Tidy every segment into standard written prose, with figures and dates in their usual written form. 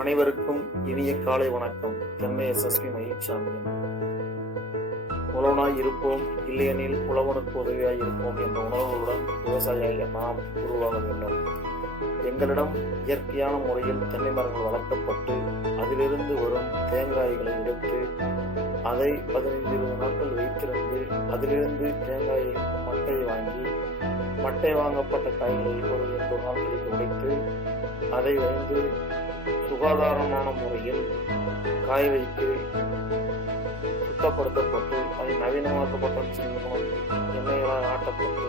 அனைவருக்கும் இனிய காலை வணக்கம். சென்னை SSP மகிழ்ச்சாமி. உழவனாய் இருப்போம், இல்லையெனில் உழவனுக்கு உதவியாய் இருப்போம் என்ற உணர்வுடன் விவசாயியாக நாம் உருவாக வேண்டும். எங்களிடம் இயற்கையான முறையில் தென்னை மரங்கள் வளர்க்கப்பட்டு அதிலிருந்து வரும் தேங்காய்களை எடுத்து அதை 15-20 நாட்கள் வைத்திருந்து அதிலிருந்து தேங்காய் மட்டை வாங்கப்பட்ட காய்களை ஒரு 2 நாட்களுக்கு உடைத்து அதை வந்து சுகாதாரமான முறையில் காய வைத்து சுத்தப்படுத்தப்பட்டு அதை நவீனமாக்கப்பட்ட எண்ணெய்களால் ஆட்டப்பட்டு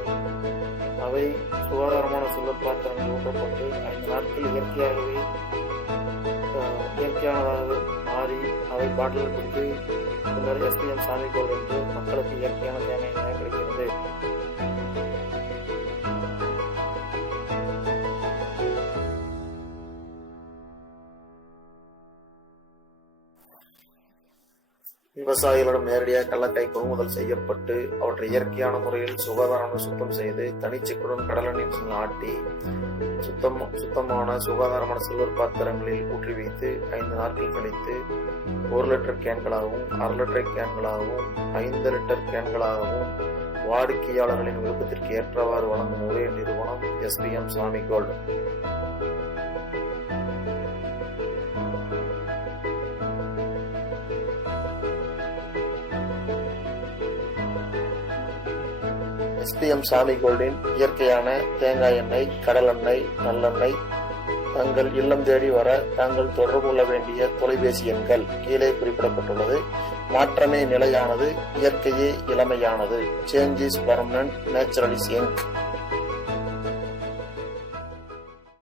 அவை சுகாதாரமான சில்வர் பாத்திரங்கள் ஊட்டப்பட்டு 5 நாட்கள் இயற்கையானதாக மாறி அவை பாட்டில் கொடுத்து பின்னர் SPM சாமிகோல் என்று மக்களுக்கு இயற்கையான தேங்காய் எண்ணெய் கிடைக்கிறது. விவசாயிகளிடம் நேரடியாக கடலக்காய் கொள்முதல் செய்யப்பட்டு அவற்றை இயற்கையான முறையில் சுகாதாரமாக சுத்தம் செய்து தனிச்சிக்குடன் கடலெண்ணெய் ஆட்டி சுத்தமான சுகாதாரமான சில்வர் பாத்திரங்களில் ஊற்றி வைத்து 5 நாட்கள் கழித்து 1 லிட்டர் கேன்களாகவும் 1/2 லிட்டர் கேன்களாகவும் 5 லிட்டர் கேன்களாகவும் வாடிக்கையாளர்களின் விருப்பத்திற்கு ஏற்றவாறு வழங்கும் ஒரே நிறுவனம் SPM சாமிகோல். SPM சாமிகோல்டின் இயற்கையான தேங்காய் எண்ணெய், கடல் எண்ணெய், நல்லெண்ணெய் தங்கள் இல்லம் தேடி வர தாங்கள் தொடர்பு கொள்ள வேண்டிய தொலைபேசி எண்கள் கீழே குறிப்பிடப்பட்டுள்ளது. மாற்றமே நிலையானது, இயற்கையே இளமையானது. Change is permanent, natural is young.